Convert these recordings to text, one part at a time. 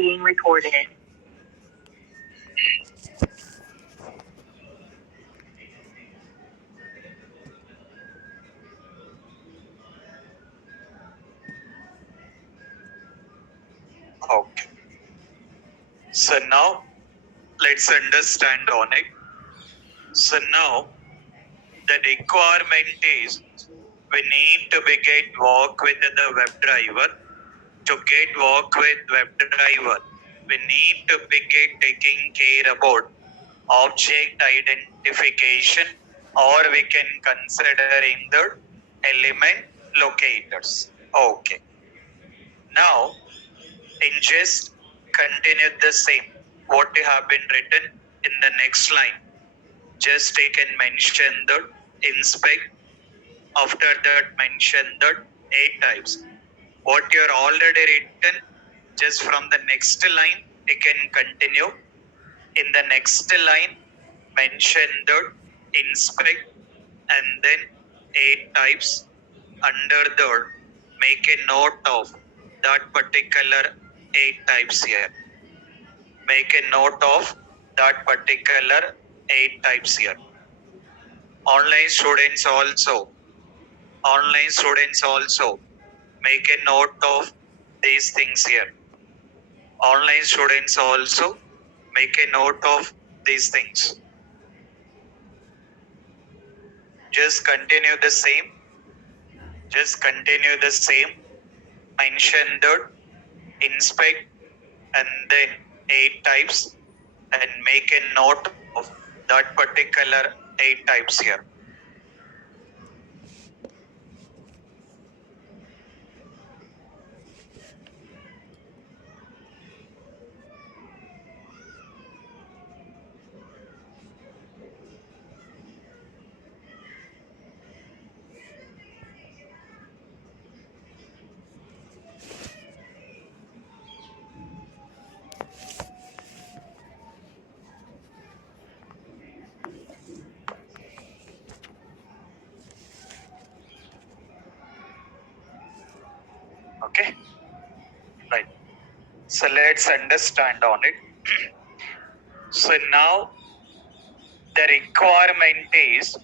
being recorded. Okay. So now let's understand on it. So now the requirement is we need to get work with the web driver. To get work with web driver, we need to get taking care about object identification, or we can consider in the element locators. Okay. Now in just continue the same what you have been written in the next line. Just take and mention the inspect. After that mention the 8 types. What you're already written, just from the next line you can continue. In the next line mention the inspect and then 8 types. Under the make a note of that particular 8 types here. Make a note of that particular 8 types here. Online students also make a note of these things here. Online students also make a note of these things. Just continue the same. Mention the inspect and then 8 types and make a note of that particular 8 types here. Okay, right. So let's understand on it. So now the requirement is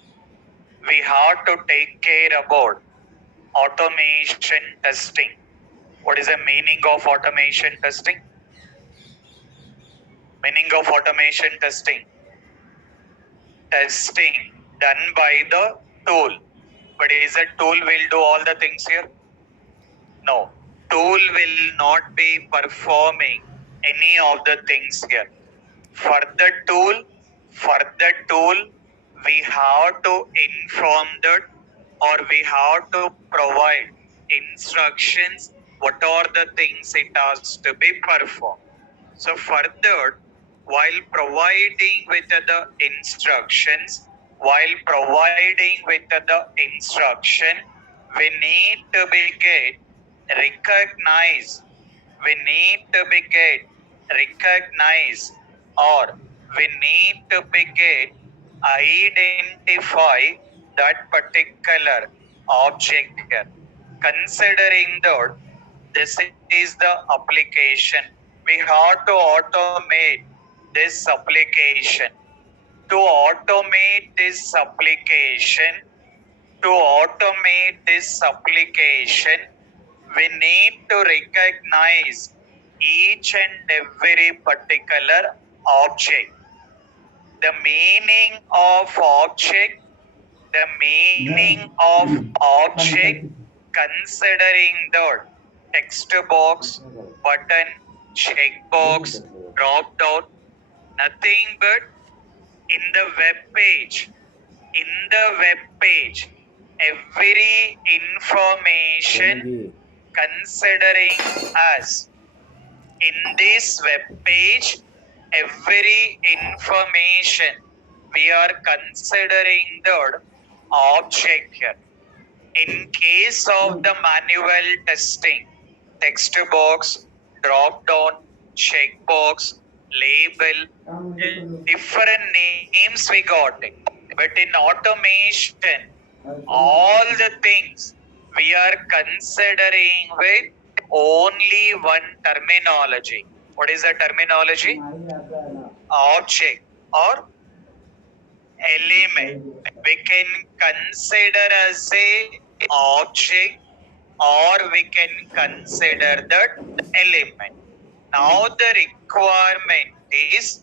we have to take care about automation testing. What is the meaning of automation testing? Meaning of automation testing. Testing done by the tool. But is a tool will do all the things here? No. Tool will not be performing any of the things here. For the tool, we have to inform that, or we have to provide instructions what are the things it has to be performed. So further, while providing with the instruction, we need to be get recognized. We need to be get recognized, or we need to be get identify that particular object here. Considering that this is the application, we have to automate this application. To automate this application, we need to recognize each and every particular object. The meaning of object, considering the text box, button, checkbox, drop down, nothing but in the web page, every information considering as in this web page, every information we are considering the object here. In case of the manual testing, text box, drop down, checkbox, label, different names we got it. But in automation, all the things we are considering with only one terminology. What is the terminology? Object or element. We can consider as a object or we can consider that element. Now the requirement is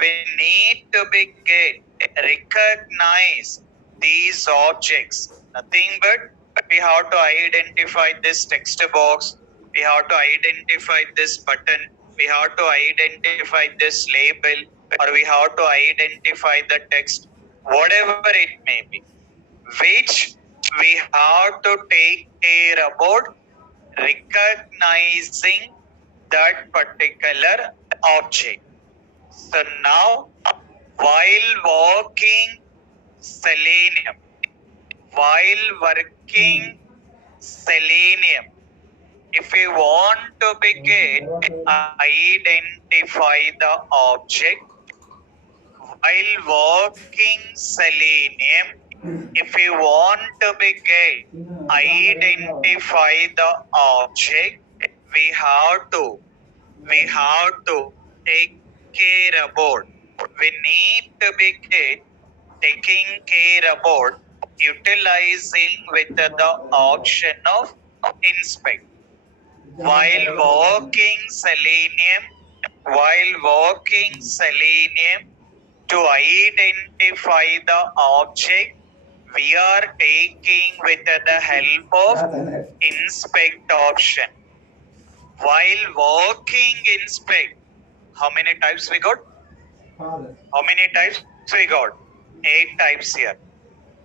we need to be get recognize these objects. Nothing but we have to identify this text box, we have to identify this button, we have to identify this label, or we have to identify the text, whatever it may be, which we have to take care about recognizing that particular object. So now, while working selenium, while working selenium, if we want to begin identify the object, while working selenium, if we want to begin identify the object, we have to take care about, we need to begin taking care about utilizing with the option of inspect. While working selenium to identify the object, we are taking with the help of inspect option. While working inspect, how many types we got? How many types we got? 8 types here.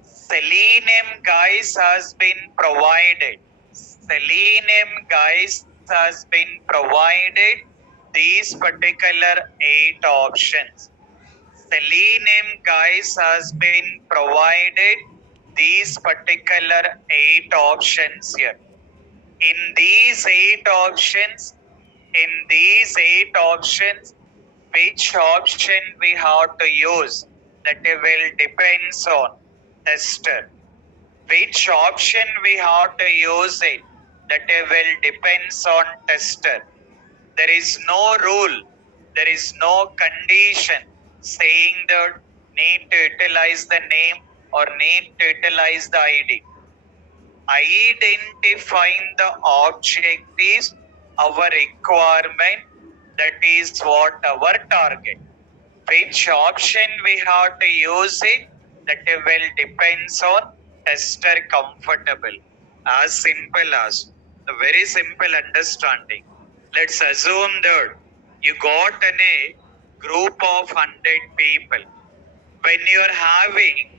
Selenium guys has been provided. Selenium guys has been provided these particular 8 options. Selenium guys has been provided these particular 8 options here. In these 8 options, which option we have to use, that will depends on tester. Which option we have to use it, that will depends on tester. There is no rule, there is no condition saying that need to utilize the name or need to utilize the ID. Identifying the object is our requirement, that is what our target. Which option we have to use it, that will depends on tester comfortable. As simple as the very simple understanding. Let's assume that you got a group of 100 people. When you're having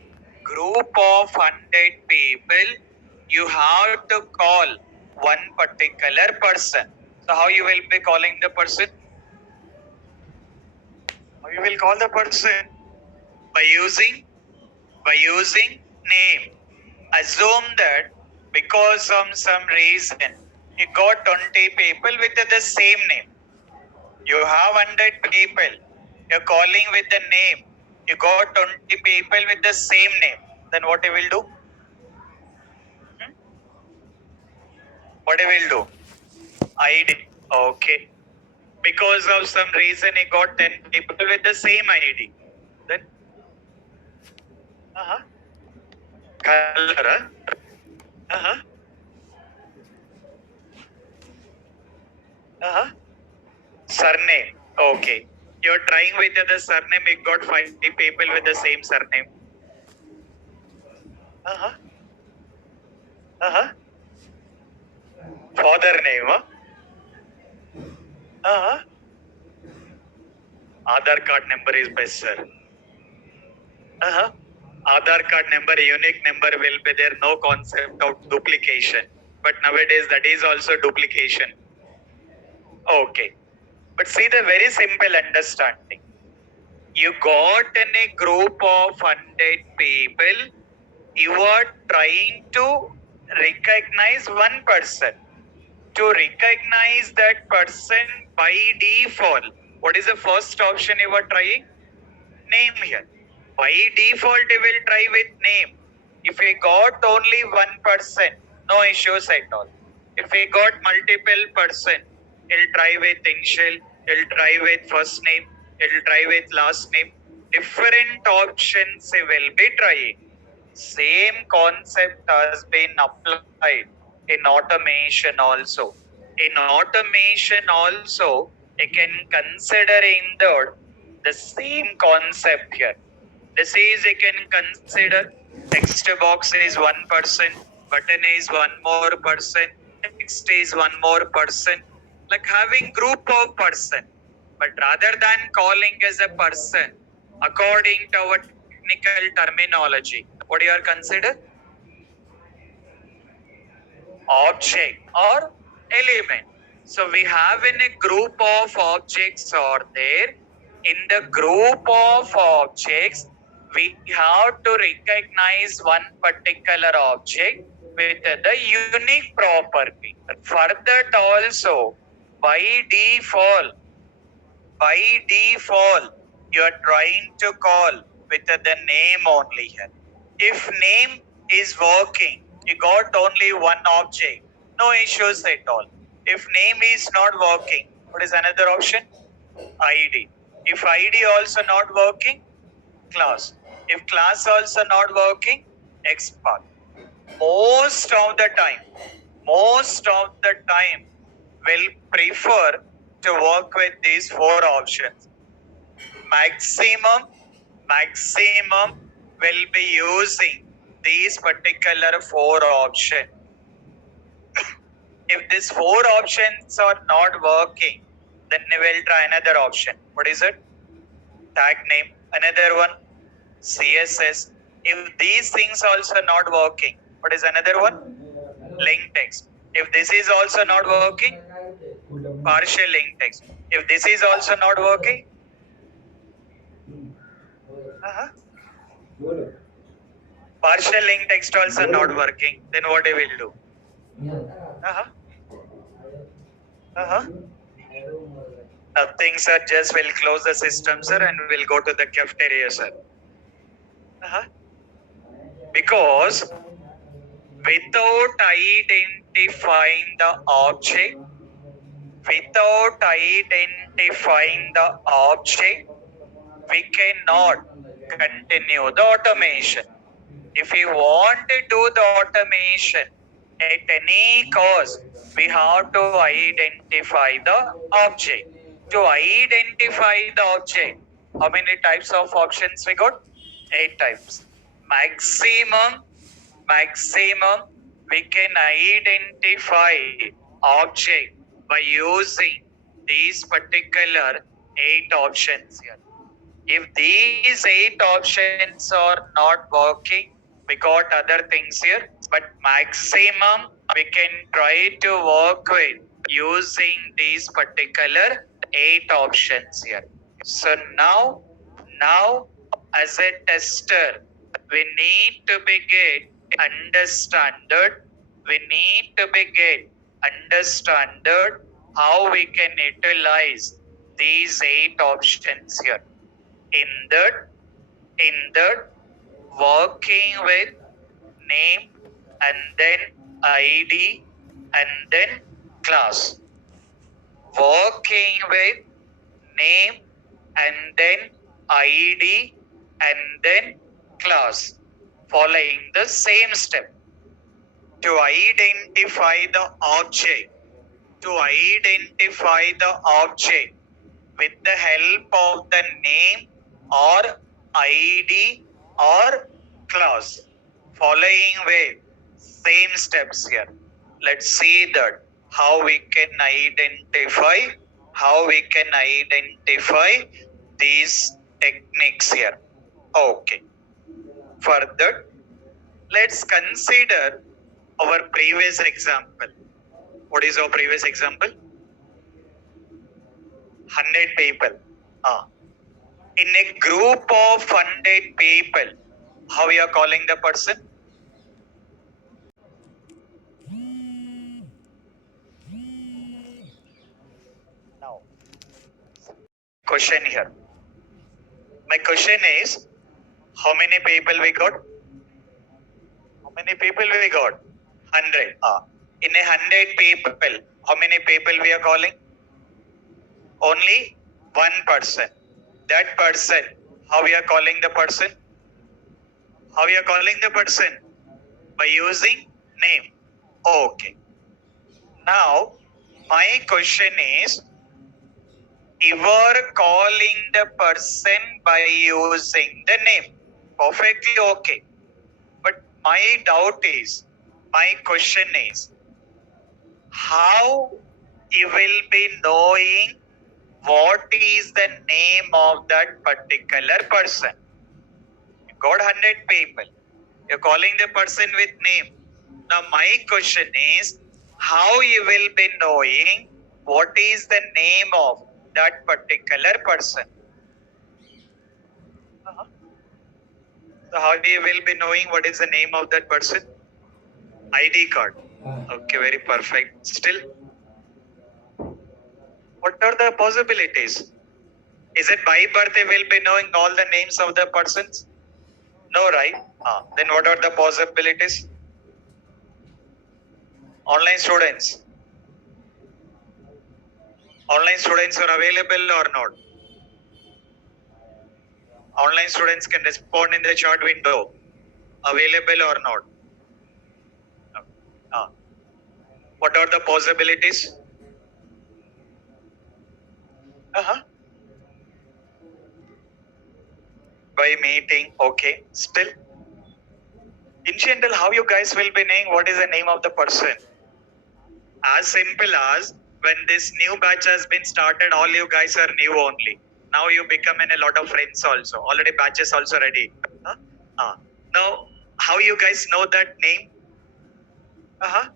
group of 100 people, you have to call one particular person. So how you will be calling the person? How you will call the person? By using name. Assume that because of some reason you got 20 people with the same name. You have 100 people. You're calling with the name. You got 20 people with the same name. Then what you will do? What you will do? ID. Okay. Because of some reason you got 10 people with the same ID. Then? Color, huh? Surname. Okay. You're trying with the surname, you got 5 people with the same surname. Father name, huh? Aadhaar card number is best, sir. Aadhaar card number, unique number will be there, no concept of duplication. But nowadays that is also duplication. Okay. But see the very simple understanding. You got in a group of 100 people, you are trying to recognize one person. To recognize that person by default, what is the first option you are trying? Name here. By default, you will try with name. If we got only one person, no issues at all. If we got multiple person, it'll try with initial, it'll try with first name, it'll try with last name. Different options it will be trying. Same concept has been applied in automation also. In automation also, you can consider in the same concept here. This is you can consider text box is one person, button is one more person, text is one more person, like having group of person. But rather than calling as a person, according to our technical terminology, what do you are consider? Object or element. So we have in a group of objects are there. In the group of objects, we have to recognize one particular object with the unique property. For that also, by default, by default, you are trying to call with the name only here. If name is working, you got only one object, no issues at all. If name is not working, what is another option? ID. If ID also not working, class. If class also not working, XPath. Most of the time will prefer to work with these four options. Maximum will be using these particular four options. If these four options are not working, then we will try another option. What is it? Tag name. Another one, CSS. If these things also not working, what is another one? Link text. If this is also not working, partial link text. If this is also not working, partial link text also not working, then what I will do? Uh-huh. Uh-huh. Nothing, sir. Just will close the system, sir, and we'll go to the cafeteria, sir. Uh-huh. Because without identifying the object, we cannot continue the automation. If we want to do the automation at any cost, we have to identify the object. To identify the object, how many types of options we got? 8 types. Maximum, we can identify object by using these particular 8 options here. If these 8 options are not working, we got other things here, but maximum we can try to work with using these particular 8 options here. So now as a tester, we need to be get understanded. We need to be get understanded how we can utilize these 8 options here. In that working with name and then ID and then class. Working with name and then ID and then class. Following the same step. To identify the object. With the help of the name or ID or class. Following way, same steps here. Let's see that how we can identify these techniques here. Okay. Further, let's consider our previous example. What is our previous example? 100 people. In a group of 100 people, how we are calling the person? Now, question here. My question is, how many people we got? 100. In 100 people, how many people we are calling? Only one person. That person, how we are calling the person? How we are calling the person? By using name. Okay. Now, my question is, you are calling the person by using the name. Perfectly okay. But my doubt is, my question is, how you will be knowing what is the name of that particular person? You got 100 people. You're calling the person with name. Now my question is, how you will be knowing what is the name of that particular person? Uh-huh. So how you will be knowing what is the name of that person? ID card. Okay, very perfect. Still, what are the possibilities? Is it by birth they will be knowing all the names of the persons? No, right? Then what are the possibilities? Online students. Online students are available or not? Online students can respond in the chat window. Available or not? Uh, what are the possibilities? Uh-huh. By meeting. Okay. Still, in general, how you guys will be knowing what is the name of the person? As simple as when this new batch has been started, all you guys are new only. Now you become in a lot of friends also. Already batches also ready. Huh? Now, how you guys know that name? Uh-huh.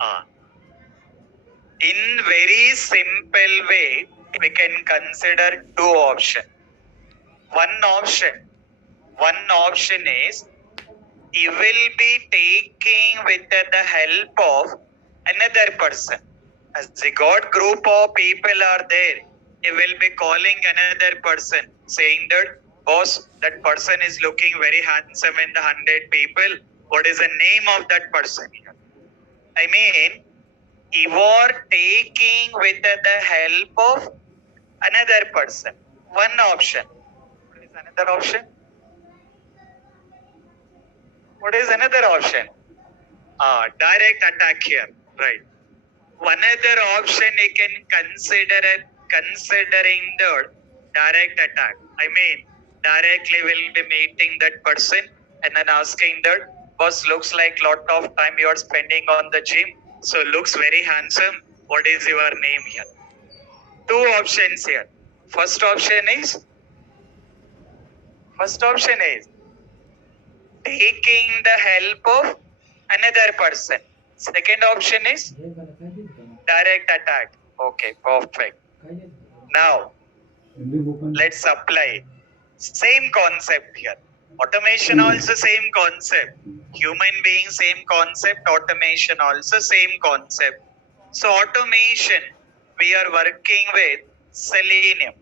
Uh, in very simple way, we can consider two options. One option, one option is you will be taking with the help of another person. As the God group of people are there, you will be calling another person, saying that, boss, that person is looking very handsome in the 100 people. What is the name of that person? I mean, you are taking with the help of another person. One option. What is another option? What is another option? Direct attack here, right? One other option you can consider it, considering the direct attack. I mean, directly will be meeting that person and then asking that, boss, looks like lot of time you are spending on the gym, so looks very handsome. What is your name here? Two options here. First option is taking the help of another person. Second option is direct attack. Okay, perfect. Now, let's apply same concept here. Automation also same concept. Human being same concept. Automation also same concept. So automation, we are working with Selenium.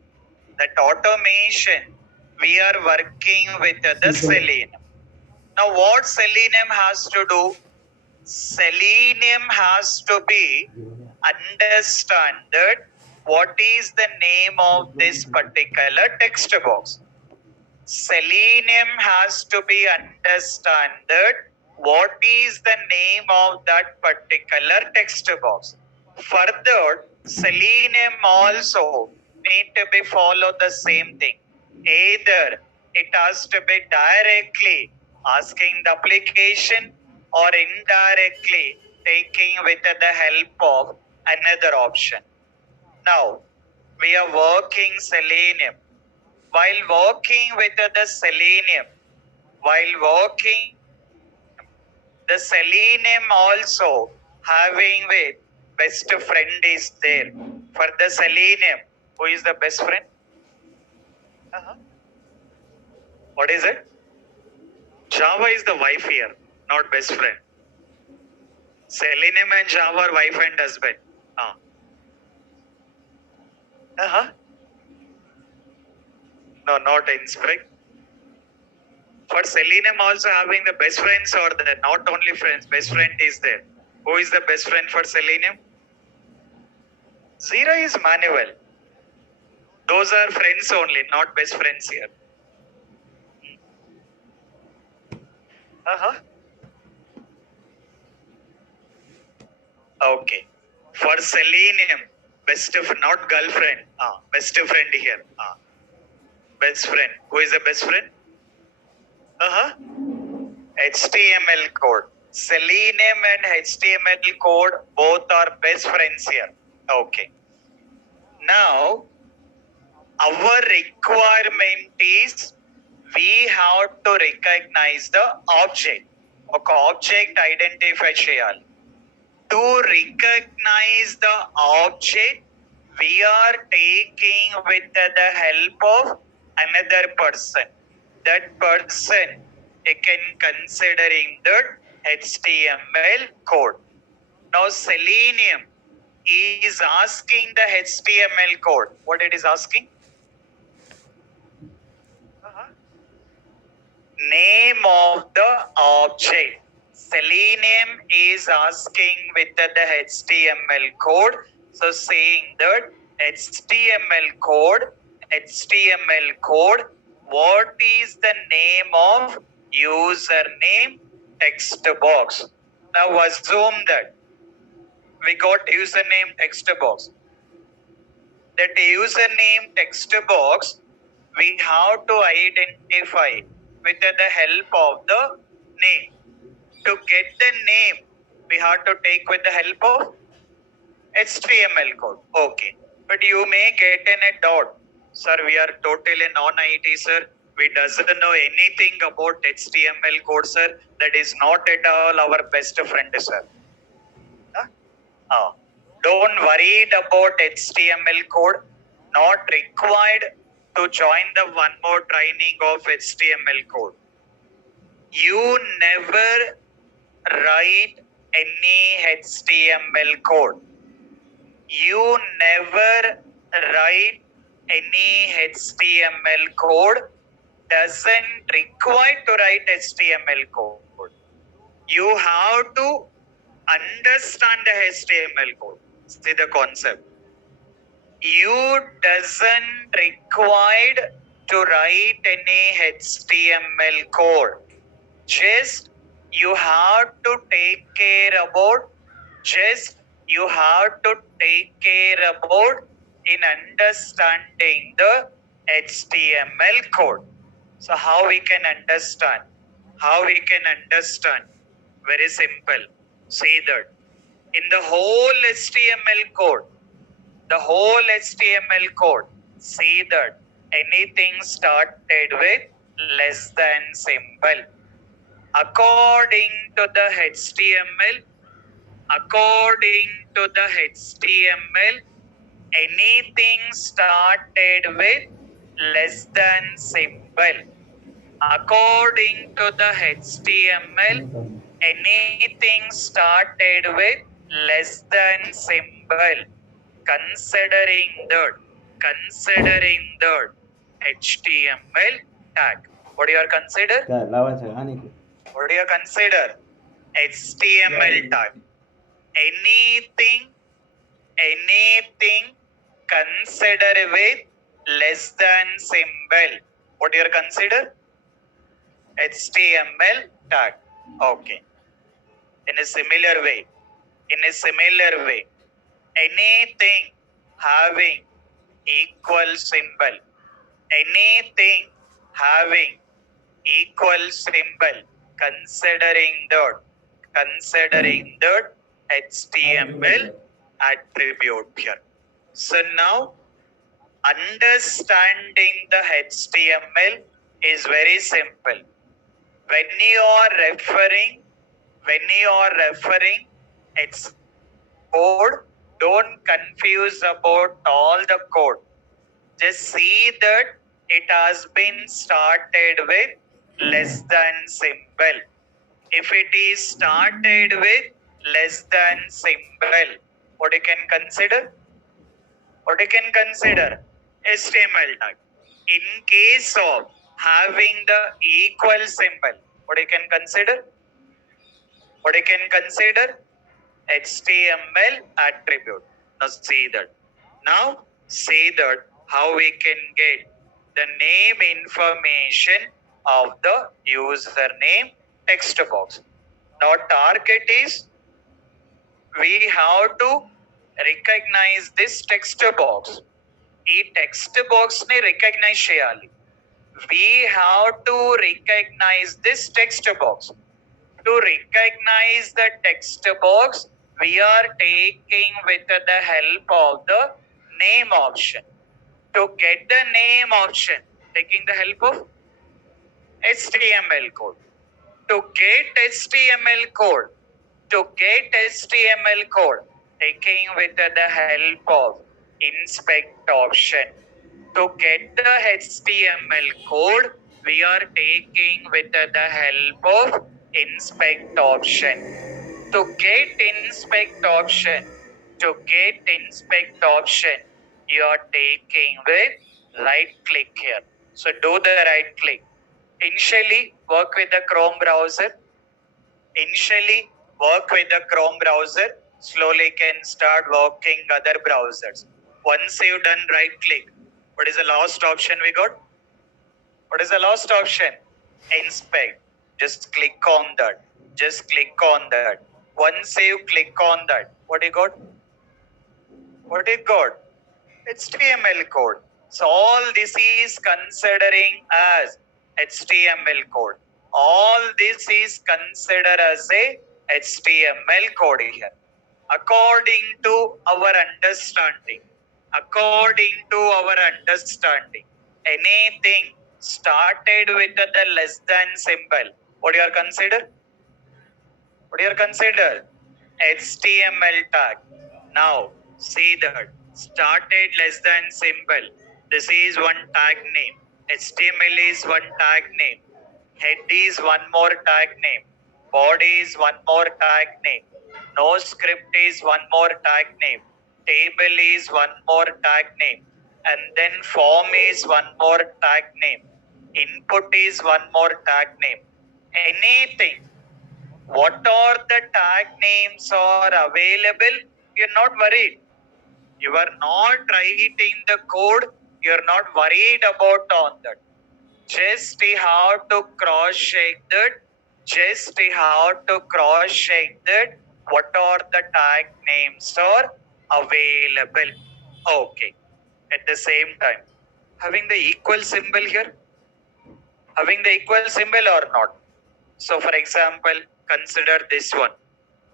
That automation, we are working with the Selenium. Now what Selenium has to do? Selenium has to be understood what is the name of this particular text box. Selenium has to be understood what is the name of that particular text box. Further, Selenium also need to be follow the same thing. Either it has to be directly asking the application or indirectly taking with the help of another option. Now, we are working Selenium. While working with the Selenium, the Selenium also having with best friend is there. For the Selenium, who is the best friend? Uh-huh. What is it? Java is the wife here, not best friend. Selenium and Java are wife and husband. Uh-huh. No, not inspect. For Selenium also having the best friends or the not only friends, best friend is there. Who is the best friend for selenium? 0 is manual. Those are friends only, not best friends here. Uh-huh. Okay. For selenium, best of not girlfriend. Best friend here. Best friend. Who is the best friend? Uh-huh. HTML code. Selenium and HTML code both are best friends here. Okay. Now, our requirement is we have to recognize the object. ఒక object identify చేయాలి. To recognize the object, we are taking with the help of another person. That person can considering the HTML code. Now Selenium is asking the HTML code. What it is asking? Name of the object. Selenium is asking with the HTML code. So saying that HTML code, what is the name of username text box? Now assume that we got username text box. That username text box we have to identify with the help of the name. To get the name, we have to take with the help of HTML code. Okay. But you may get in a doubt. Sir, we are totally non-IT, sir. We doesn't know anything about HTML code, sir. That is not at all our best friend, sir. Don't worry about HTML code. Not required to join the one more training of HTML code. You never write any HTML code. You never write any HTML code. Doesn't require to write HTML code. You have to understand the HTML code. See the concept. You doesn't required to write any HTML code. Just you have to take care about in understanding the HTML code. So how we can understand? Very simple. See that in the whole HTML code, see that anything started with less than symbol. According to the HTML, anything started with less than symbol. According to the HTML, anything started with less than symbol. Considering the HTML tag. What do you consider? What do you consider? HTML tag. Anything consider with less than symbol. What do you consider? HTML tag. Okay. In a similar way, anything having equal symbol, considering the HTML attribute here. So now understanding the HTML is very simple. When you are referring its code, don't confuse about all the code. Just see that it has been started with less than symbol. If it is started with less than symbol, what you can consider? HTML tag. In case of having the equal symbol, what you can consider? HTML attribute. Now see that. Now see that how we can get the name information of the username text box. Now target is we have to recognize this text box. ఈ text box ని recognise చేయాలి. We have to recognize this text box. To recognize the text box, we are taking with the help of the name option. To get the name option, taking the help of HTML code. To get HTML code, taking with the help of inspect option. To get the HTML code, we are taking with the help of inspect option. To get inspect option, you are taking with right click here. So do the right click. Initially work with the Chrome browser. Slowly can start working other browsers. Once you've done right click, what is the last option we got? What is the last option? Inspect. Just click on that. Once you click on that, what you got? HTML code. So all this is considering as HTML code. All this is considered as a HTML code here. According to our understanding, anything started with the less than symbol, what do you consider? HTML tag. Now see that started less than symbol. This is one tag name. HTML is one tag name. Head is one more tag name. Body is one more tag name. No script is one more tag name. Table is one more tag name. And then form is one more tag name. Input is one more tag name. Anything. What are the tag names are available? You're not worried. You are not writing the code. You're not worried about on that. Just we have to cross check that. What are the tag names are available. Okay. At the same time, having the equal symbol here. Or not? So for example, consider this one.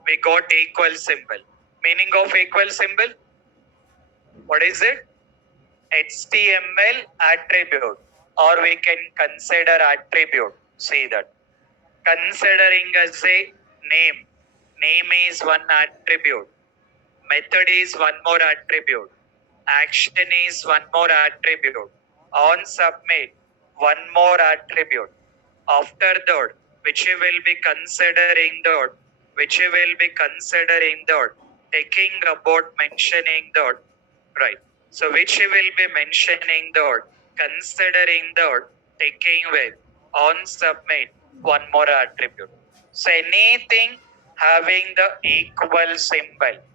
We got equal symbol. Meaning of equal symbol? What is it? HTML attribute, or we can consider attribute. See that. Considering as a name. Name is one attribute. Method is one more attribute. Action is one more attribute. On submit, one more attribute. After that, which you will be considering that, taking about mentioning that, right? So which you will be mentioning that, considering that, taking with, on submit, one more attribute. So anything having the equal symbol,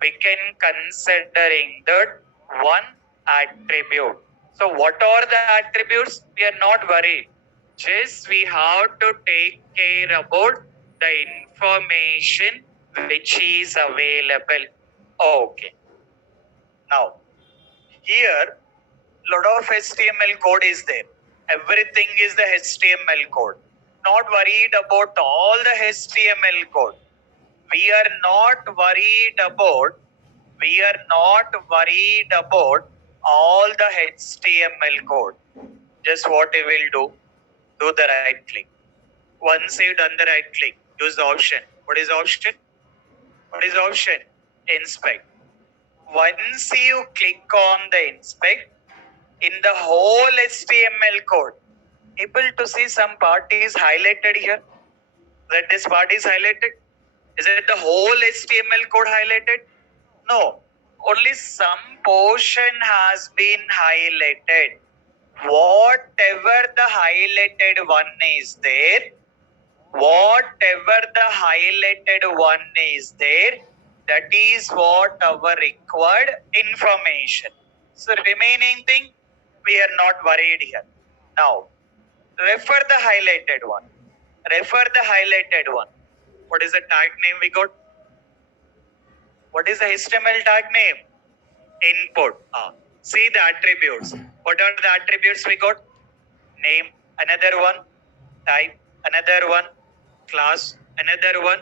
we can considering that one attribute. So what are the attributes? We are not worried. Just we have to take care about the information which is available. Okay. Now, here lot of HTML code is there. Everything is the HTML code. Not worried about all the HTML code. We are not worried about all the HTML code. Just what we will do the right click. Once you've done the right click, use the option. What is option? Inspect. Once you click on the inspect, in the whole HTML code, able to see some part is highlighted here. That this part is highlighted. Is it the whole HTML code highlighted? No. Only some portion has been highlighted. Whatever the highlighted one is there, Whatever the highlighted one is there, that is what our required information. So remaining thing, we are not worried here. Now, refer the highlighted one. Refer the highlighted one. What is the tag name we got? What is the HTML tag name? Input. See the attributes. What are the attributes we got? Name, another one, type, another one, class, another one,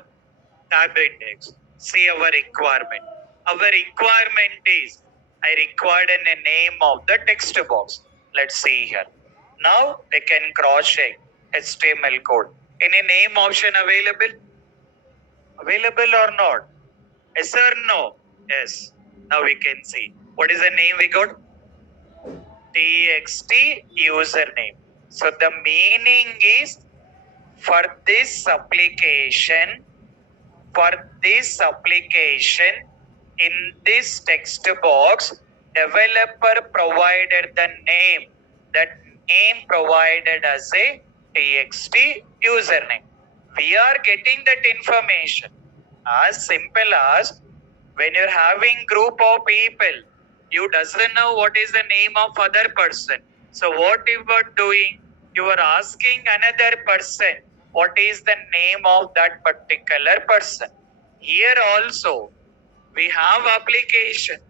tab index. See our requirement. Our requirement is I required in a name of the text box. Let's see here. Now we can cross check HTML code. Any name option available? Available or not? Yes or no? Yes. Now we can see. What is the name we got? txt username. So the meaning is for this application, in this text box, developer provided the name. That name provided as a txt username. We are getting that information as simple as when you're having group of people, you doesn't know what is the name of other person. So what you are doing, you are asking another person what is the name of that particular person. Here also we have application.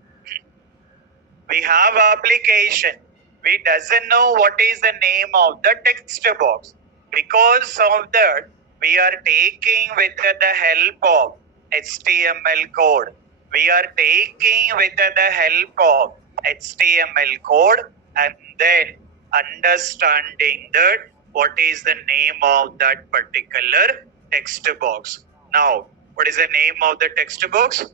We doesn't know what is the name of the text box. Because of that, we are taking with the help of HTML code. We are taking with the help of HTML code and then understanding that what is the name of that particular text box. Now, what is the name of the text box?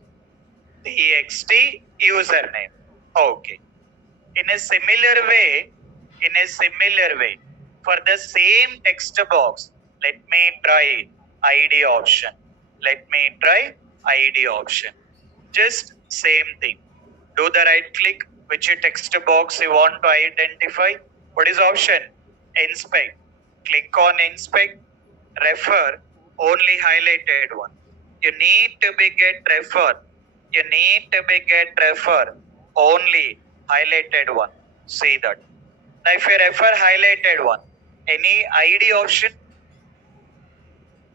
txt username. Okay. In a similar way, for the same text box, let me try ID option. Just same thing. Do the right click, which text box you want to identify. What is option? Inspect. Click on inspect. Refer, only highlighted one. You need to be get refer only highlighted one. See that. Now if you refer highlighted one, any ID option?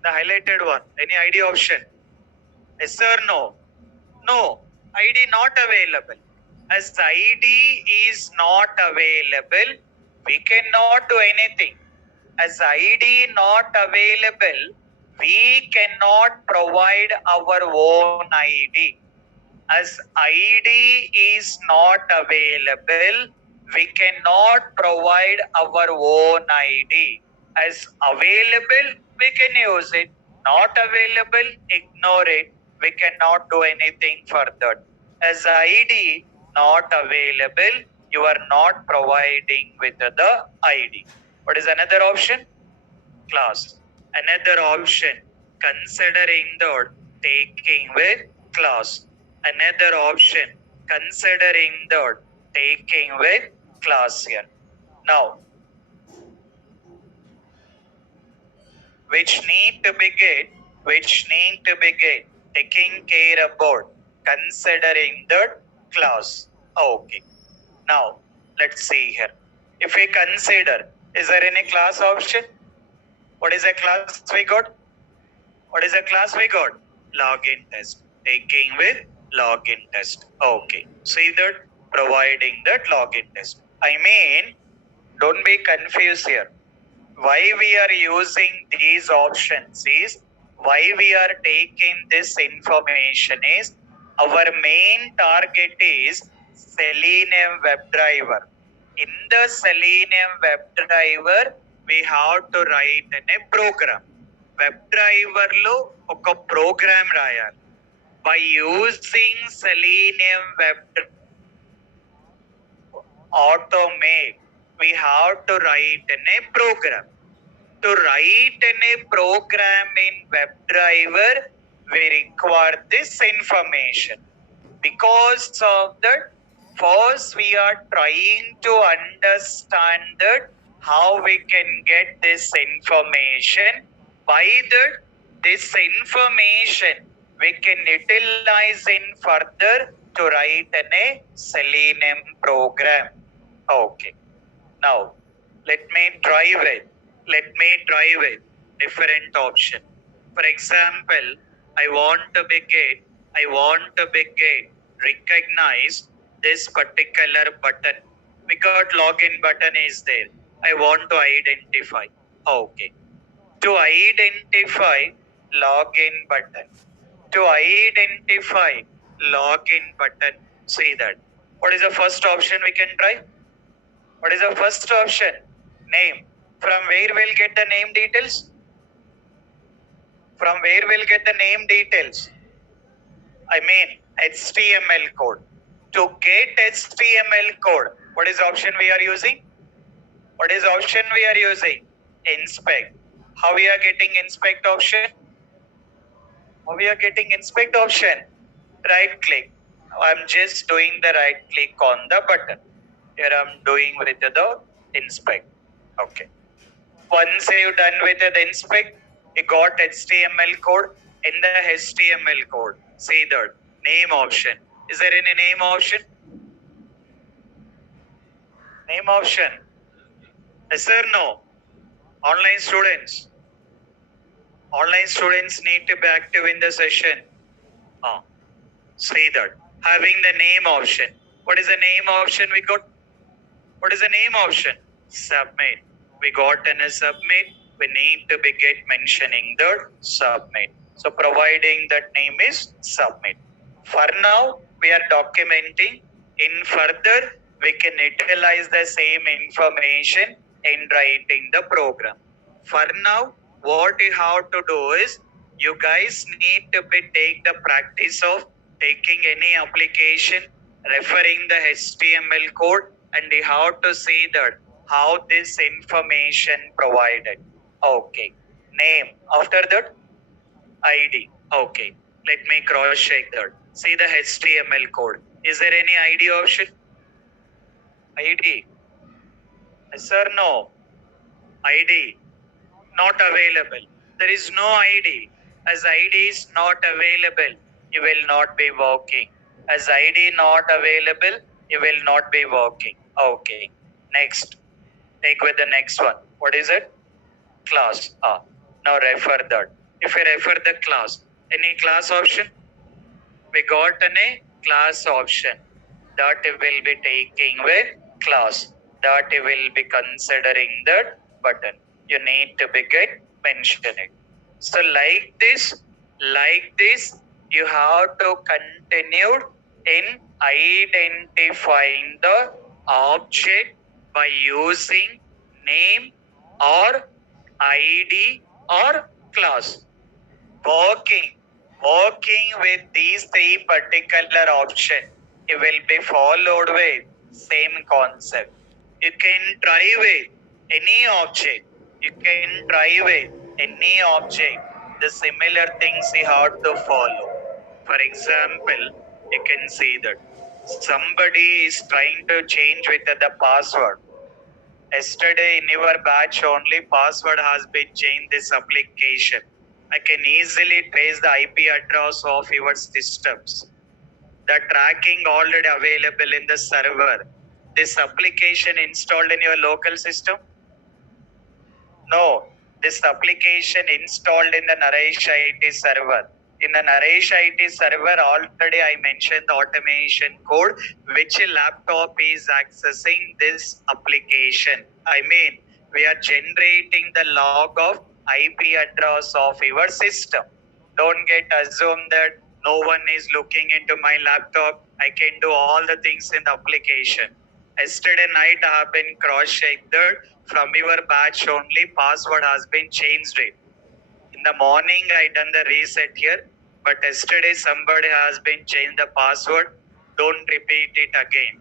The highlighted one, any ID option? Yes or no? No, ID not available. As ID is not available, we cannot do anything. As ID not available, we cannot provide our own ID. As ID is not available, we cannot provide our own ID. As available, we can use it. Not available, ignore it. We cannot do anything further. As ID not available, you are not providing with the ID. What is another option? Class. Another option, considering the taking with class. Another option, considering the taking with class here. Now, which need to be taking care about considering the class. Okay. Now, let's see here. If we consider, is there any class option? What is a class we got? Login test. Taking with login test. Okay. See that? Providing that login test. I mean, don't be confused here. Why we are using these options is, why we are taking this information is, our main target is Selenium WebDriver. In the Selenium WebDriver, we have to write in a program. WebDriver lo oka program rayali. By using Selenium WebDriver automate, we have to write in a program. To write in a program in WebDriver, we require this information. Because of that, first we are trying to understand that how we can get this information. By that, this information we can utilize in further to write a Selenium program. Okay. Now, let me drive it. Let me drive it. Different option. For example, I want to begin recognize this particular button. We got login button is there. I want to identify. Okay. To identify login button. To identify login button. See that. What is the first option we can try? What is the first option? Name. From where we'll get the name details? From where we'll get the name details? I mean HTML code. To get HTML code, what is the option we are using? What is the option we are using? Inspect. How we are getting inspect option? How we are getting inspect option? Right click. I'm just doing the right click on the button. Here I'm doing with the inspect. Okay. Once you're done with the inspect, you got HTML code. In the HTML code, see that name option. Is there any name option? Name option. Yes or no? Online students. Online students need to be active in the session. See that. Having the name option. What is the name option we got? What is the name option? Submit. We got in a submit. We need to be get mentioning the submit. So providing that name is submit. For now, we are documenting. In further, we can utilize the same information in writing the program. For now, what you have to do is you guys need to be take the practice of taking any application, referring the HTML code, and you have to see that how this information provided. Okay. Name. After that, ID. Okay. Let me cross check that. See the HTML code. Is there any ID option? ID. Yes or no? ID. Not available. There is no ID. As ID is not available, you will not be working. As ID not available, you will not be working. Okay. Next. Take with the next one. What is it? Class. Now refer that. If you refer the class, any class option? We got a class option that will be taking with class, that will be considering that button. You need to be get mention it. So like this, you have to continue in identifying the object by using name or ID or class. Working with these three particular options, it will be followed with same concept. You can try with any object. You can try with any object. The similar things you have to follow. For example, you can see that somebody is trying to change with the password. Yesterday in your batch only password has been changed this application. I can easily trace the IP address of your systems. The tracking already available in the server. This application installed in your local system? No, this application installed in the Naresh IT server. In the Naresh IT server, already I mentioned the automation code, which laptop is accessing this application. I mean, we are generating the log of IP address of your system. Don't get assumed that no one is looking into my laptop. I can do all the things in the application. Yesterday night I have been cross-checked that from your batch only password has been changed it. In the morning I done the reset here, but yesterday somebody has been changed the password. Don't repeat it again.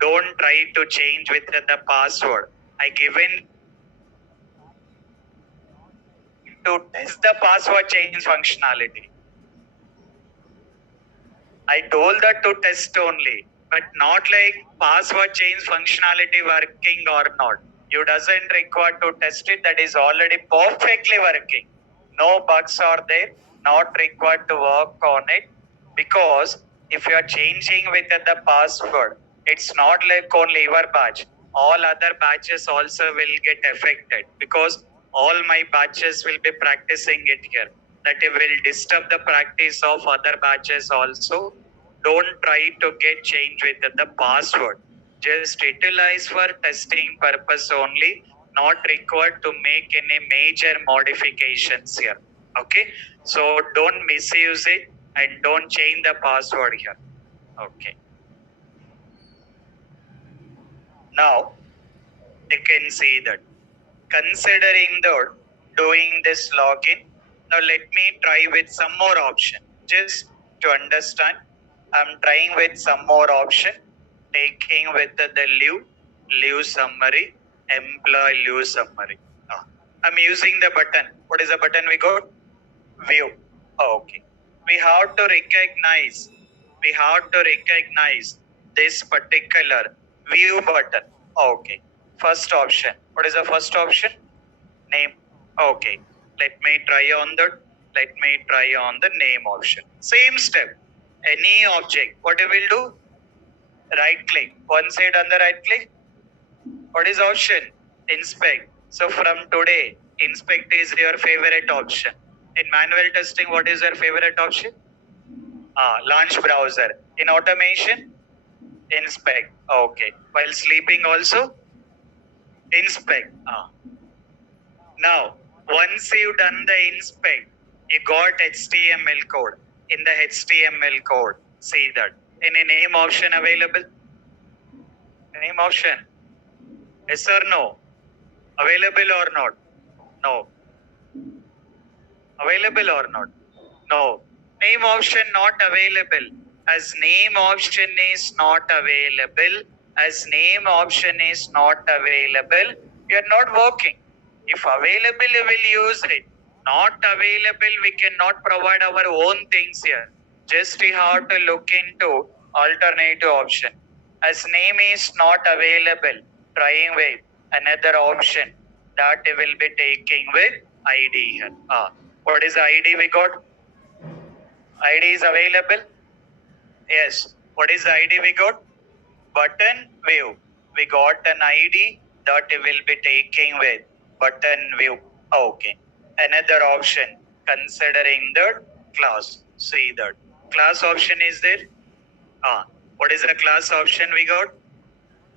Don't try to change with the password. I given to test the password change functionality. I told that to test only, but not like password change functionality working or not. You doesn't require to test it, that is already perfectly working. No bugs are there, not required to work on it, because if you are changing with the password, it's not like only your batch. All other batches also will get affected, because all my batches will be practicing it here. That it will disturb the practice of other batches also. Don't try to get change with the password. Just utilize for testing purpose only, not required to make any major modifications here. Okay, so don't misuse it and don't change the password here. Okay, now you can see that considering the doing this login, now let me try with some more option just to understand. I'm trying with some more option, taking with the leave summary, employee leave summary. I'm using the button. What is the button we got? View. Okay. We have to recognize. We have to recognize this particular view button. Okay. First option. What is the first option? Name. Okay. Let me try on the. Let me try on the name option. Same step. Any object. What you will do? Right click. One side on the right click. What is option? Inspect. So from today, inspect is your favorite option. In manual testing, what is your favorite option? Launch browser. In automation, inspect. Okay. While sleeping also, inspect. Now, once you've done the inspect, you got HTML code. In the HTML code, see that. Any name option available? Name option? Yes or no? Available or not? No. Available or not? No. Name option not available. As name option is not available, as name option is not available, you are not working. If available, you will use it. Not available, we cannot provide our own things here. Just we have to look into alternative option. As name is not available, trying with another option that will be taking with ID here. What is the ID we got? ID is available? Yes. What is the ID we got? Button view. We got an ID that will be taking with button view. Okay. Another option considering the class. See that. Class option is there? What is the class option we got?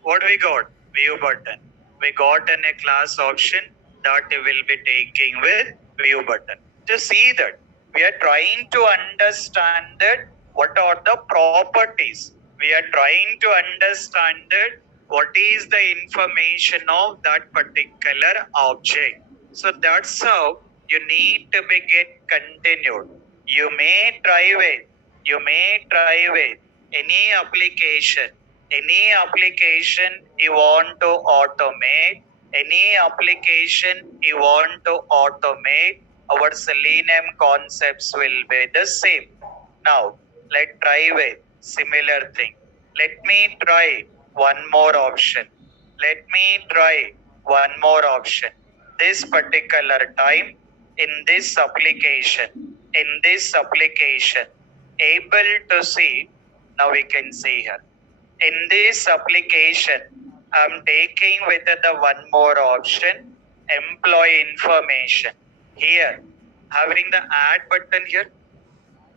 What we got? View button. We got a class option that will be taking with view button. To see that we are trying to understand that what are the properties. We are trying to understand that what is the information of that particular object. So that's how you need to be get continued. You may try with any application you want to automate, our Selenium concepts will be the same. Now, let's try with similar thing. Let me try one more option. Let me try one more option. This particular time in this application, able to see, now we can see here. In this application, I'm taking with the one more option, employee information. Here, having the add button here,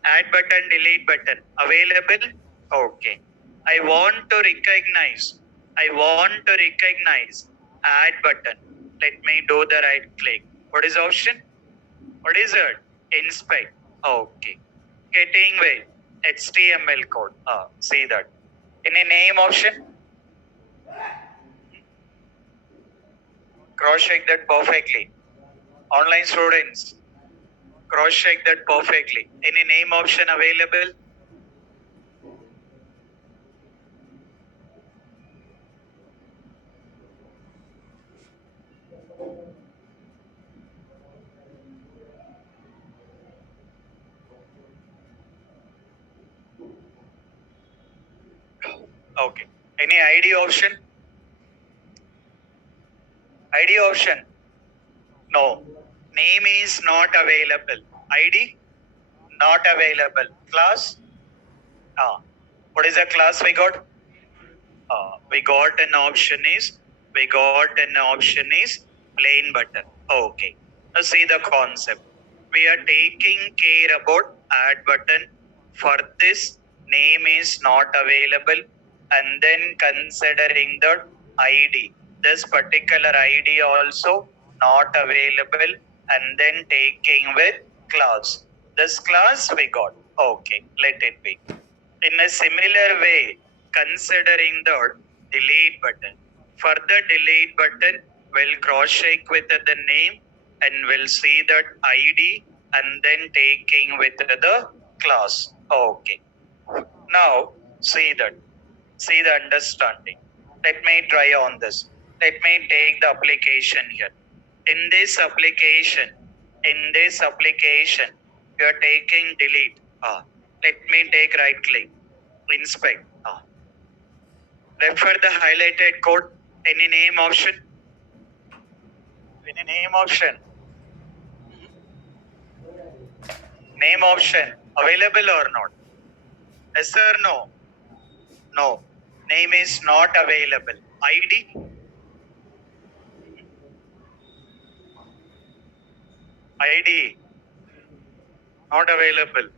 add button, delete button available. Okay. I want to recognize add button. Let me do the right click. What is option? What is it? Inspect. Okay. Getting with HTML code. See that. Any name option? Cross check that perfectly. Online students, cross check that perfectly. Any name option available? Okay. Any ID option? ID option? No. Name is not available. ID not available. Class. What is the class we got? We got an option is plain button. Okay. Now see the concept. We are taking care about add button. For this, name is not available, and then considering the ID. This particular ID also not available, and then taking with class. This class we got. Okay, let it be. In a similar way, considering the delete button. For the delete button, we'll cross check with the name and we'll see that ID and then taking with the class. Okay. Now see that. See the understanding. Let me try on this. Let me take the application here. In this application, you are taking delete. Let me take right click. Inspect. Refer the highlighted code. Any name option? Any name option? Name option available or not? Yes or no? No. Name is not available. ID? ID not available.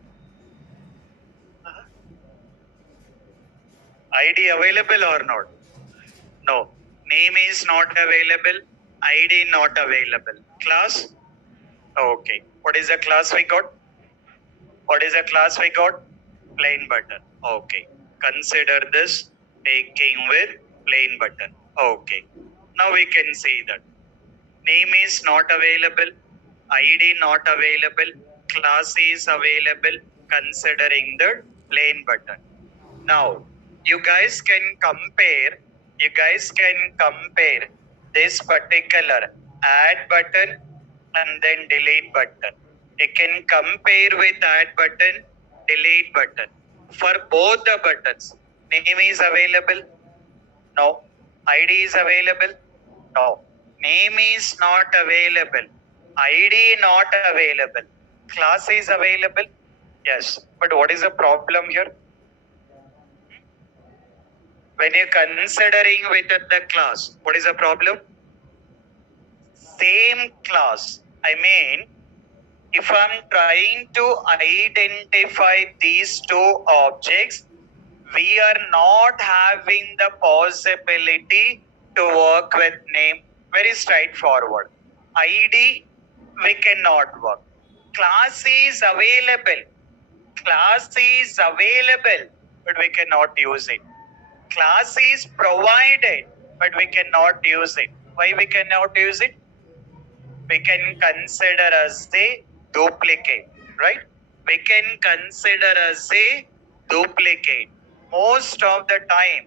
ID available or not? No. Name is not available. ID not available. Class? Okay. What is the class we got? What is the class we got? Plain button. Okay. Consider this taking with plain button. Okay. Now we can see that name is not available, ID not available, class is available considering the plain button. Now you guys can compare this particular add button and then delete button. You can compare with add button, delete button. For both the buttons, name is available? No. ID is available? No. Name is not available. ID not available. Class is available? Yes. But what is the problem here? When you're considering with the class, what is the problem? Same class. I mean, if I'm trying to identify these two objects, we are not having the possibility to work with name. Very straightforward. ID, we cannot work. Class is available. But we cannot use it. Class is provided, but we cannot use it. Why we cannot use it? We can consider as a duplicate, right? We can consider as a duplicate. Most of the time,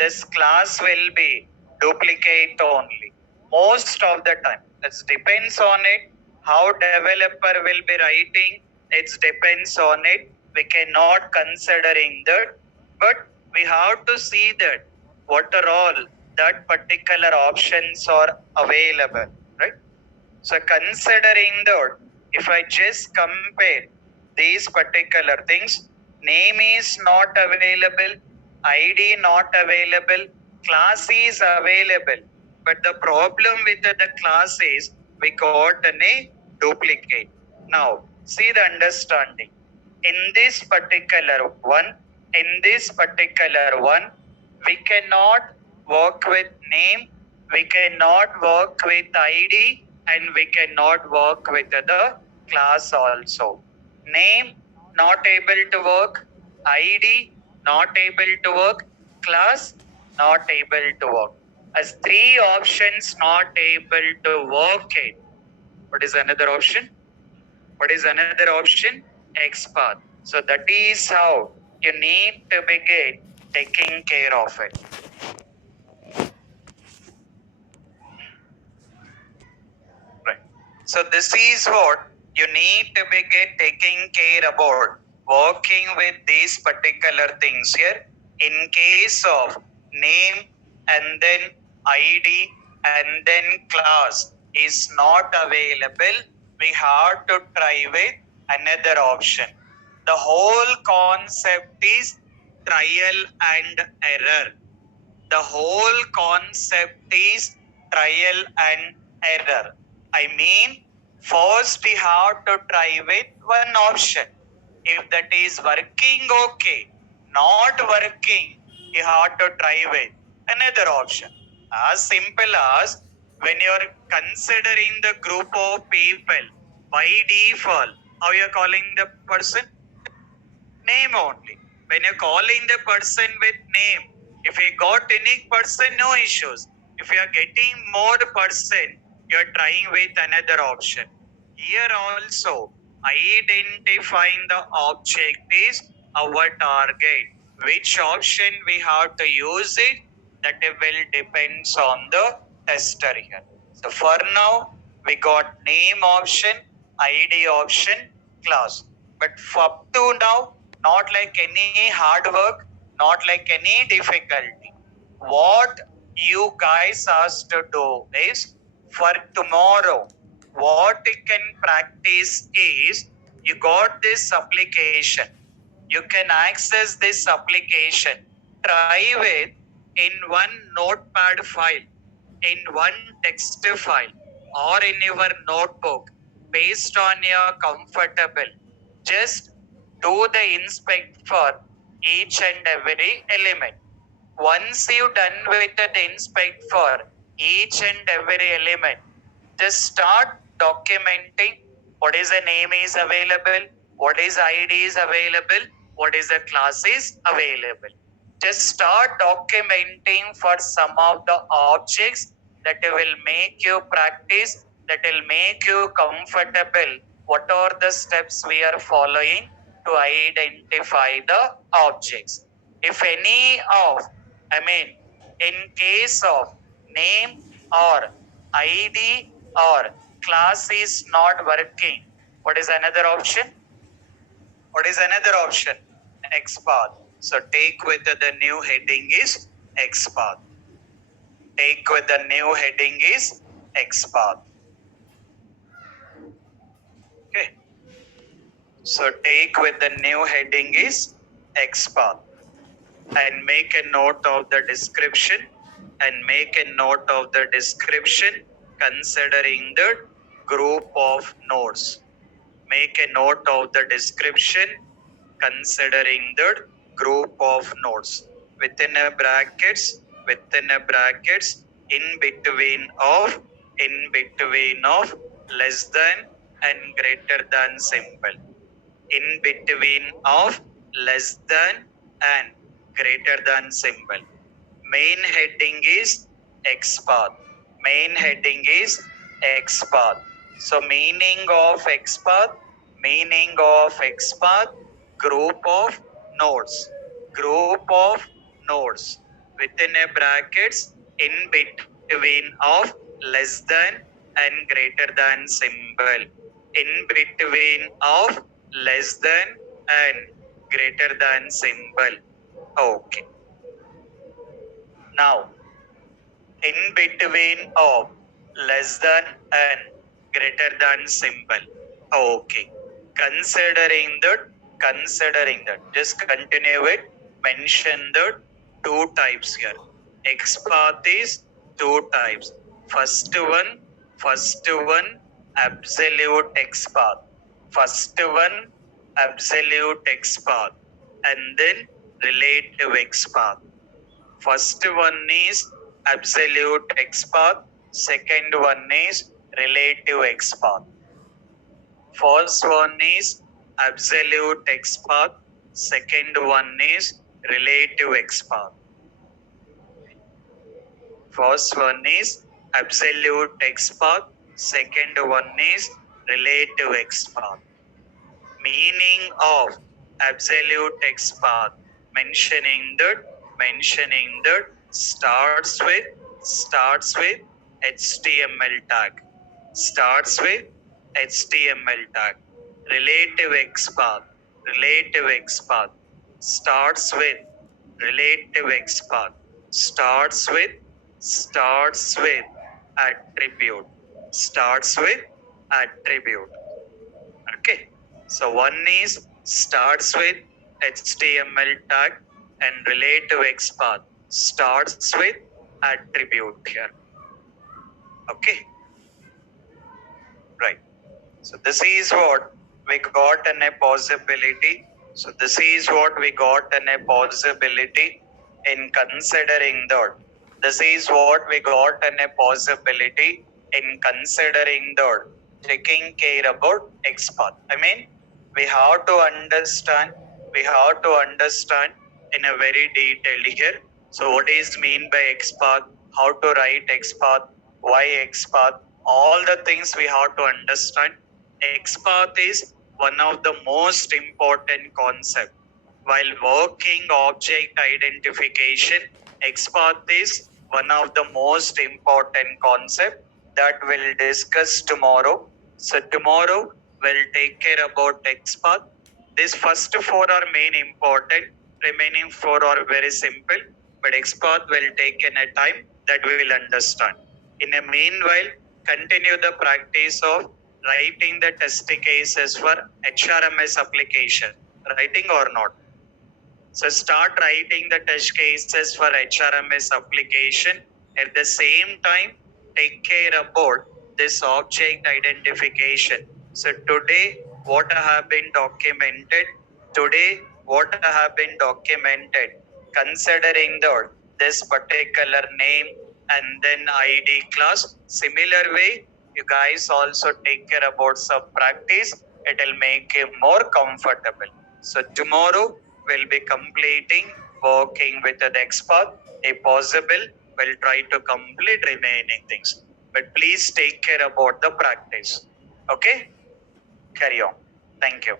this class will be duplicate only. Most of the time. It depends on it. How developer will be writing, it depends on it. We cannot considering that, but we have to see that what are all that particular options are available, right? So considering that, if I just compare these particular things, name is not available, ID not available, class is available. But the problem with the class is we got a duplicate. Now, see the understanding. In this particular one, we cannot work with name, we cannot work with ID, and we cannot work with the class also. Name not able to work, ID not able to work, class not able to work. As three options not able to work it. What is another option? X path. So that is how you need to begin taking care of it. Right. So this is what you need to begin taking care about working with these particular things here. In case of name and then ID and then class, is not available, we have to try with another option. The whole concept is trial and error. The whole concept is trial and error. I mean, first we have to try with one option. If that is working, okay. Not working, you have to try with another option. As simple as when you're considering the group of people, by default, how you're calling the person? Name only. When you're calling the person with name, if you got unique person, no issues. If you are getting more person, you're trying with another option. Here also, identifying the object is our target. Which option we have to use it, that will depends on the tester here. So for now, we got name option, ID option, class. But up to now, not like any hard work, not like any difficulty. What you guys has to do is for tomorrow, what you can practice is you got this application. You can access this application. Try with in one notepad file, in one text file, or in your notebook based on your comfortable. Just do the inspect for each and every element. Once you done with the inspect for each and every element, just start documenting what is the name is available, what is ID is available, what is the class is available. Just start documenting for some of the objects that will make you practice, that will make you comfortable. What are the steps we are following to identify the objects? If any of, in case of name or ID or class is not working, what is another option? What is another option? XPath. So take with the new heading is XPath. Take with the new heading is XPath. Okay. So take with the new heading is XPath. And make a note of the description. And make a note of the description considering the group of nodes. Make a note of the description considering the group of nodes. Within a brackets, in between of less than and greater than symbol. In between of less than and greater than symbol. Main heading is XPath. Main heading is XPath. So meaning of XPath, group of nodes. Group of nodes. Within a brackets, in between of less than and greater than symbol. In between of less than and greater than symbol. Okay. Now, in between of less than and greater than symbol. Okay. Considering that, just continue it. Mention the two types here. XPath is two types. First one, absolute XPath. First one, absolute XPath. And then relative XPath. First one is absolute XPath. Second one is relative XPath. First one is absolute XPath. Second one is relative XPath. First one is absolute XPath. Second one is relative XPath. Meaning of absolute XPath. Mentioning that starts with HTML tag. Starts with HTML tag. Relative XPath. Starts with relative XPath. Starts with attribute. starts with attribute. Okay. So one is starts with HTML tag and relative XPath starts with attribute here. Okay. Right. So this is what we got in a possibility. So this is what we got in a possibility in considering that. This is what we got in a possibility in considering that taking care about XPath. I mean, we have to understand, in a very detailed here. So what is mean by XPath? How to write XPath? Why XPath? All the things we have to understand. XPath is one of the most important concept. While working object identification, XPath is one of the most important concept that we'll discuss tomorrow. So tomorrow we'll take care about XPath. These first four are main important. Remaining four are very simple, but XPath will take in a time that we will understand. In a meanwhile, continue the practice of writing the test cases for HRMS application. Writing or not? So start writing the test cases for HRMS application. At the same time, take care about this object identification. So today, what have been documented? Today, what have been documented? Considering that this particular name and then ID class. Similar way, you guys also take care about some practice. It will make you more comfortable. So tomorrow we'll be completing working with the XPath. If possible, we'll try to complete remaining things. But please take care about the practice. Okay? Carry on. Thank you.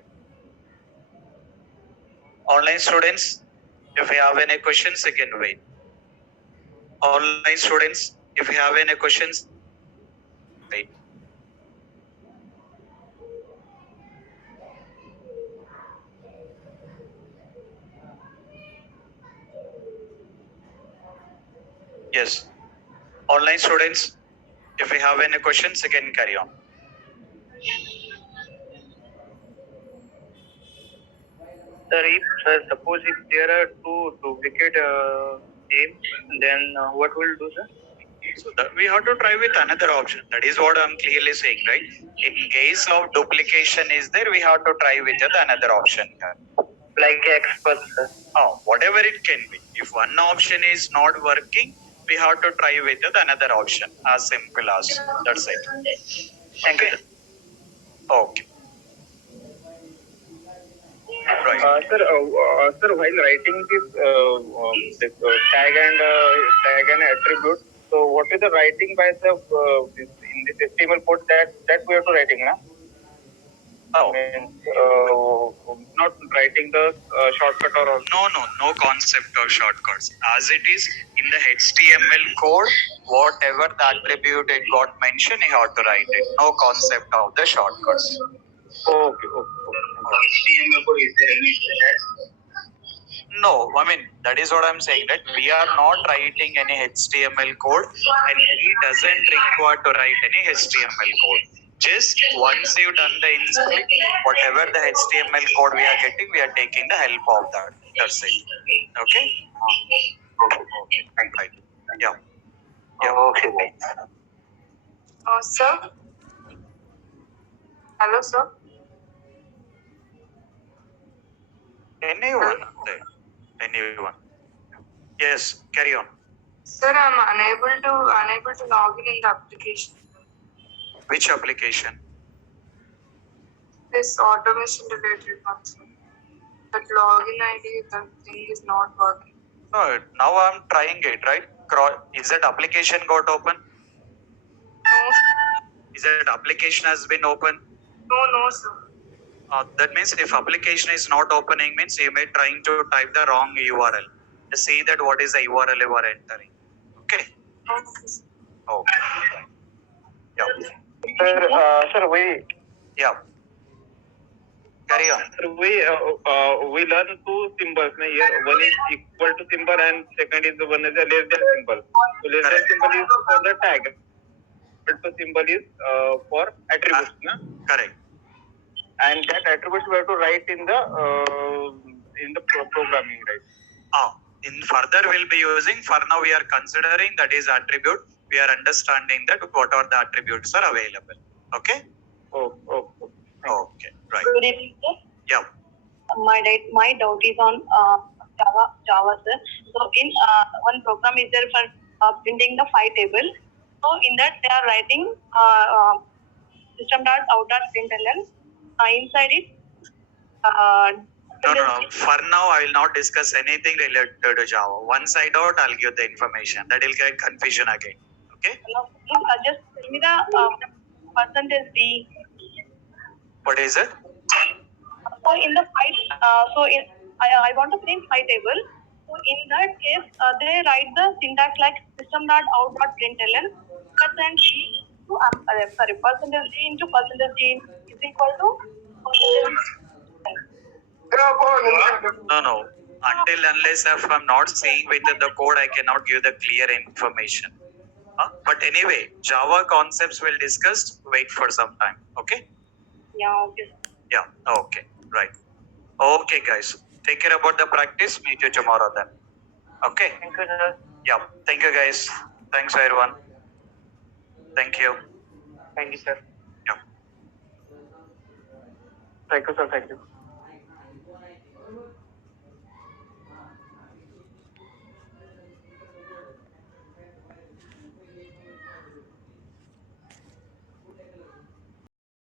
Online students, if you have any questions, you can wait. Online students, if you have any questions, wait. Yes. Online students, if you have any questions, you can carry on. Sir, suppose if there are two duplicate names, then what will do, sir? So we have to try with another option. That is what I'm clearly saying, right? In case of duplication is there, we have to try with another option here. Like expert, sir. Oh, whatever it can be. If one option is not working, we have to try with another option. As simple as that's it. Thank you, Okay. sir. Okay. Right. Sir, while writing this tag and attribute, so what is the writing by the in this HTML code that we have to writing, na? Oh. Not writing the shortcut or all. No concept of shortcuts. As it is in the HTML code, whatever the attribute it got mentioned, you have to write it. No concept of the shortcuts. Okay. HTML code is there any No, I mean that is what I'm saying. That we are not writing any HTML code, and he doesn't require to write any HTML code. Just once you've done the install, whatever the HTML code we are getting, we are taking the help of that. That's it. Okay. Right. Yeah. Okay. Sir? Hello, sir? Anyone there? Anyone? Yes. Carry on. Sir, I'm unable to log in the application. Which application? This automation related one, sir. That login ID, the thing is not working. No. Now I'm trying it. Right. Is that application got open? No, Is that application has been open? no, sir. That means if application is not opening means you may trying to type the wrong URL. To see that what is the URL you are entering. Okay. Okay, sir. Okay. Yeah. Sir, we Yeah. Carry on. we learn two symbols. Here, one is equal to symbol and second is one is a less than symbol. So less than symbol is for the tag. capital symbol is for attributes, na? Correct. And that attributes we have to write in the programming, right? In further we'll be using, for now we are considering that is attribute. We are understanding that what are the attributes are available. Okay. Okay. Right. Good evening, sir. Yeah. My doubt is on Java, sir. So in one program is there for printing the phi table. So in that they are writing system dot out dot println. Inside it. No. For now, I will not discuss anything related to Java. Once I doubt, I'll give the information. That will get confusion again. Okay. Just tell me the percentage D. What is it? So in the phi, I want to print phi table. So in that case, they write the syntax like system dot out dot println percent D to percentage D into percentage D is equal to percentage. No. Until unless if I'm not seeing within the code, I cannot give the clear information. But anyway, Java concepts will discuss. Wait for some time. Okay. Yeah. Okay. Yeah. Okay. Right. Okay, guys. Take care about the practice. Meet you tomorrow then. Okay. Thank you, sir. Yeah. Thank you, guys. Thanks, everyone. Thank you. Thank you, sir. Yeah. Thank you, sir. Thank you.